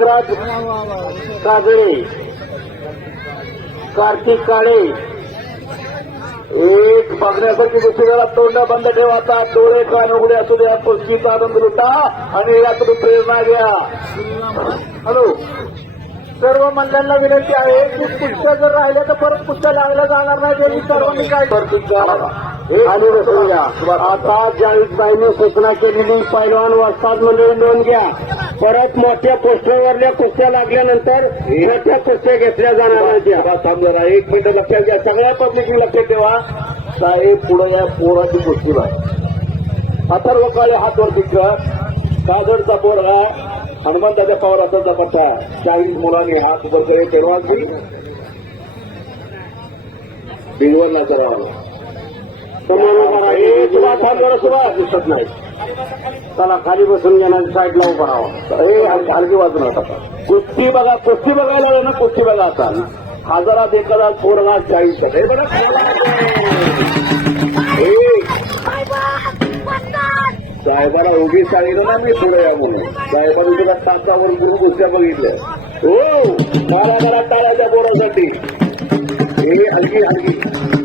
नागराज काजळे कार्तिक काळे. एक बघण्यासाठी दुसऱ्याला तोंड बंद ठेवा आता. डोळे कान उघडे असू द्या पुष्टीचा आनंद लुटा आणि यातून प्रेरणा घ्या. हॅलो. सर्व मंडळांना विनंती आहे की पुष्ट जर राहिल्या तर परत पुष्ट लागलं जाणार नाही त्यांनी सर्वांनी काय खाली बसूया आता ज्यावेळी बाईने सूचना केलेली पैलवान वस्ताद मंडळी नोंद घ्या. परत मोठ्या पोस्टरवरल्या कुस्त्या लागल्यानंतर मोठ्या कुस्त्या घेतल्या जाणार नाहीत एक मिनिट लक्षात घ्या. सगळ्या पब्लिक लक्षात ठेवा. साहेब पुढे या पोराची कुस्ती आहे अथर्व काळे हात वरती ठेवा काजडचा पोरगा हनुमंताच्या पवाराचा पट्टा चाळीस मुलांनी हात वर करे तेव्हाची बिलवरला करावा दिसत नाही चला खाली बसून घेण्याच्या साईडला उभा राहा. हे हलकी वाजून आता. कुस्ती बघा कुस्ती बघायला आलो ना कुस्ती बघा आता. हजारात एक हजार पोरगा चाळीस हे बघा साहेबाला उभी सांगितलं ना मी पुढे या म्हणून. साहेबांनी तुला तासावर गुरु कुस्त्या बघितल्या. हो मला जरा टाळाच्या बोरासाठी हे हलकी हलकी.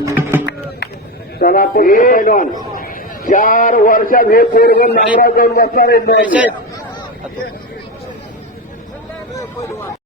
हे पैलवान चार वर्षात हे पोरग नागरा जाऊन बसणार आहे